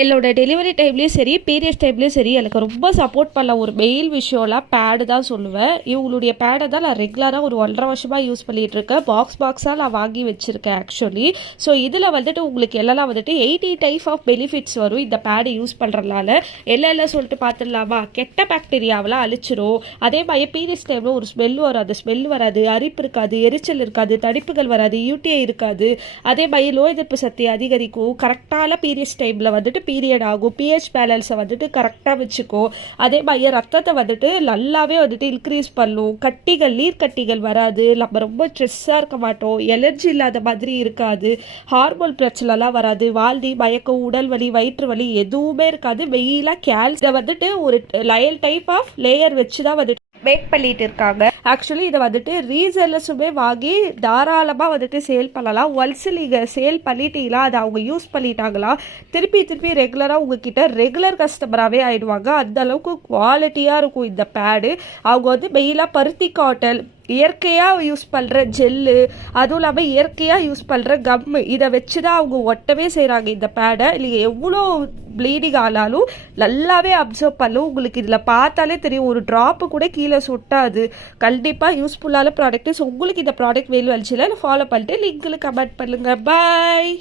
என்னோட டெலிவரி டைம்லேயும் சரி பீரியட்ஸ் டைம்லேயும் சரி எனக்கு ரொம்ப சப்போர்ட் பண்ண ஒரு மெயில் விஷயம்லாம் பேடு தான் சொல்லுவேன். இவங்களுடைய பேடை தான் நான் ரெகுலராக ஒரு 1.5 வருஷமாக யூஸ் பண்ணிகிட்ருக்கேன். பாக்ஸாக நான் வாங்கி வச்சுருக்கேன் ஆக்சுவலி. ஸோ இதில் வந்துட்டு உங்களுக்கு எல்லாம் வந்துட்டு 80 டைப் ஆஃப் பெனிஃபிட்ஸ் வரும் இந்த பேடு யூஸ் பண்ணுறதுனால. எல்லாம் சொல்லிட்டு பார்த்துடலாமா? கெட்ட பாக்டீரியாவெலாம் அழிச்சிரும். அதே மாதிரி பீரியட்ஸ் டைமில் ஒரு ஸ்மெல் வராது, ஸ்மெல் வராது, அரிப்பு இருக்காது, எரிச்சல் இருக்காது, தடிப்புகள் வராது, யூடிஐ இருக்காது. அதே மாதிரி நோய் எதிர்ப்பு சக்தி அதிகரிக்கும். கரெக்டான பீரியட்ஸ் டைமில் வந்துட்டு பீரியட் ஆகும். பிஹெச் பேலன்ஸை வந்துட்டு கரெக்டாக வச்சுக்கோ. அதே மாதிரி ரத்தத்தை வந்துட்டு நல்லாவே வந்துட்டு இன்க்ரீஸ் பண்ணும். கட்டிகள் நீர்க்கட்டிகள் வராது. நம்ம ரொம்ப ஸ்ட்ரெஸ்ஸாக இருக்க மாட்டோம். எலர்ஜி இல்லாத மாதிரி இருக்காது. ஹார்மோன் பிரச்சனைலாம் வராது. வாந்தி, மயக்கம், உடல் வலி, வயிற்று வலி எதுவுமே இருக்காது. வெயிலாக இதை வந்துட்டு ஒரு லயல் டைப் ஆஃப் லேயர் வச்சு தான் வந்துட்டு மேக் பண்ணிட்டு இருக்காங்க. ஆக்சுவலி இதை வந்துட்டு ரீசெல்லர்ஸுமே வாங்கி தாராளமாக வந்துட்டு சேல் பண்ணலாம். ஒன்ஸ் நீங்கள் சேல் பண்ணிட்டீங்களா, அதை அவங்க யூஸ் பண்ணிட்டாங்களா, திருப்பி ரெகுலராக உங்ககிட்ட ரெகுலர் கஸ்டமராகவே ஆயிடுவாங்க. அந்த அளவுக்கு குவாலிட்டியாக இருக்கும் இந்த பேடு. அவங்க வந்து மெயினாக பருத்தி காட்டன், இயற்கையாக யூஸ் பண்ணுற ஜெல்லு, அதுவும் இல்லாமல் இயற்கையாக யூஸ் பண்ணுற கம்மு, இதை வச்சு தான் அவங்க ஒட்டவே செய்கிறாங்க இந்த பேடை. நீங்கள் எவ்வளோ ப்ளீடிங் ஆனாலும் நல்லாவே அப்சர்வ் பண்ணும். உங்களுக்கு இதில் பார்த்தாலே தெரியும், ஒரு ட்ராப்பு கூட கீழே சொட்டாது. கண்டிப்பாக யூஸ்ஃபுல்லான ப்ராடக்ட்டு. ஸோ உங்களுக்கு இந்த ப்ராடக்ட் வேணும் வந்துச்சுன்னா ஃபாலோ பண்ணிட்டு லிங்க்கில் கமெண்ட் பண்ணுங்கள். பாய்.